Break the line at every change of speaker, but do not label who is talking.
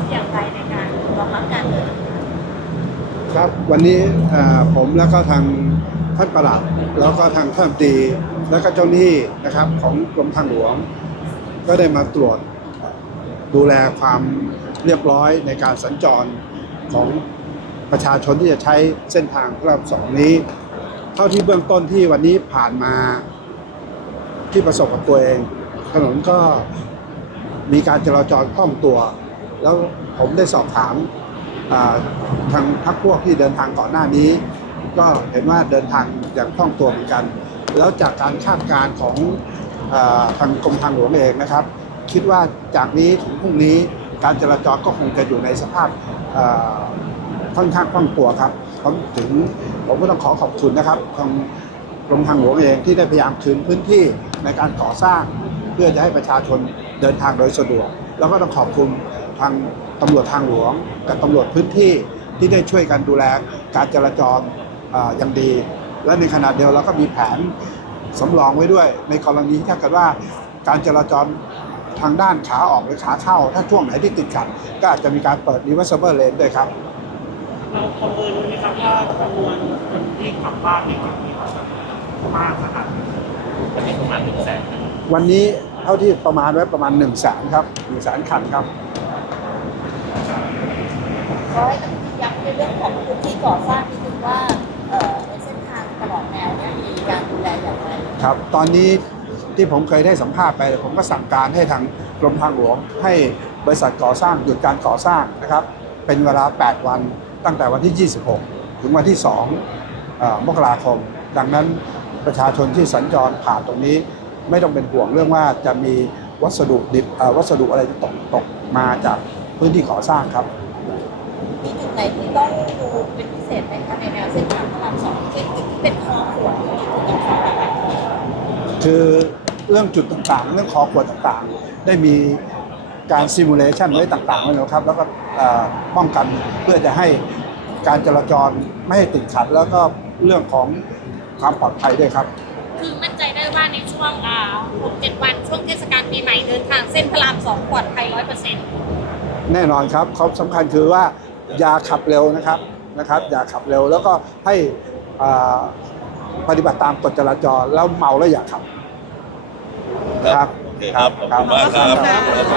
อบอย่างไรในการรองรับการเดิน
ครับวันนี้ผมแล้วก็ทางท่านประหลัดแล้วก็ทางท่านตรีแล้วก็เจ้าหน้าที่นะครับของกรมทางหลวง ก็ได้มาตรวจดูแลความเรียบร้อยในการสัญจรของประชาชนที่จะใช้เส้นทางพระรามสองนี้ เท่าที่เบื้องต้นที่วันนี้ผ่านมาที่ประสบกับตัวเอง ถนนก็มีการจราจรคล่องตัว แล้วผมได้สอบถามทางพักพวกที่เดินทางก่อนหน้านี้ ก็เห็นว่าเดินทางอย่างคล่องตัวเหมือนกัน แล้วจากการคาดการณ์ของอทางกรมทางหลวงเองนะครับ คิดว่าจากนี้ถึงพรุ่งนี้การจราจรก็คงจะอยู่ในสภาพค่อนข้างคล่องตัวครับผมถึงผมก็ต้องขอขอบคุณนะครับทางกรมทางหลวงเองที่ได้พยายามคืนพื้นที่ในการก่อสร้าง เพื่อจะให้ประชาชนเดินทางโดยสะดวก แล้วก็ต้องขอบคุณ ทางตำรวจทางหลวง กับตำรวจพื้นที่ที่ได้ช่วยกันดูแลการจราจรอ่าอย่างดี และในขณะเดียวเราก็มีแผนสำรองไว้ด้วย ในกรณีถ้าเกิดว่าการจราจรทางด้านขาออกหรือขาเข้า ถ้าช่วงไหนที่ติดขัด ก็อาจจะมีการเปิด reversible lane ด้วยครับ
เราประเมินดูไหมครับว่าจำนวนคนที่กลับบ้านในครั้งนี้มากขนาดไหน
วันนี้ประมาณหนึ่งแสน
วันนี้เท่าที่ประมาณไว้ประมาณ1นึ่งแสนครับหนึ่งแสนคันครับ
ขอให้ต้องย้ำในเรื่องของพื้นที่ก่อสร้างนิดนึงว่าเอ่อในเส้นทางตลอดแนวเนี่ยมีการดูแลอย่างไร
ครับ ตอนนี้ที่ผมเคยได้สัมภาษณ์ไป ผมก็สั่งการให้ทางกรมทางหลวง ให้บริษัทก่อสร้างหยุดการก่อสร้างนะครับ เป็นเวลา 8 วันตั้งแต่วันที่ 26 ถึงวันที่2เอ่อมกราคม ดังนั้นประชาชนที่สัญจรผ่านตรงนี้ ไม่ต้องเป็นห่วงเรื่องว่าจะมีวัสดุดิบเอ่อวัสดุอะไรตกตกมาจากพื้นที่ก่อสร้างครับ
ไหนที่ต้องดูเป็นพิเศษไหมคะในแนวเส้นทางพระรามสองเช่นจุดที่เป็นคอขวดหรือจุดต้องสองอะไร
คือเรื่องจุดต่างๆ เรื่องคอขวดต่างๆ ได้มีการซิมูเลชันไว้ต่างๆไว้แล้วครับ แล้วก็เอ่อป้องกันเพื่อจะให้การจราจรไม่ให้ติดขัด แล้วก็เรื่องของความปลอดภัยด้วยครับ
คือมั่นใจได้ว่าในช่วงอ่า6 7วันช่วงเทศกาลปีใหม่เดินทางเส้นพระรามสองปลอดภัยร้อยเปอร์เซ็นต์
แน่นอนครับเขาสำคัญคือว่า อย่าขับเร็วนะครับนะครับ อย่าขับเร็วแล้วก็ให้อ่าปฏิบัติตามกฎจราจรแล้วเมาแล้วอย่าขับครับ
โอเคครับขอบคุณมากครับ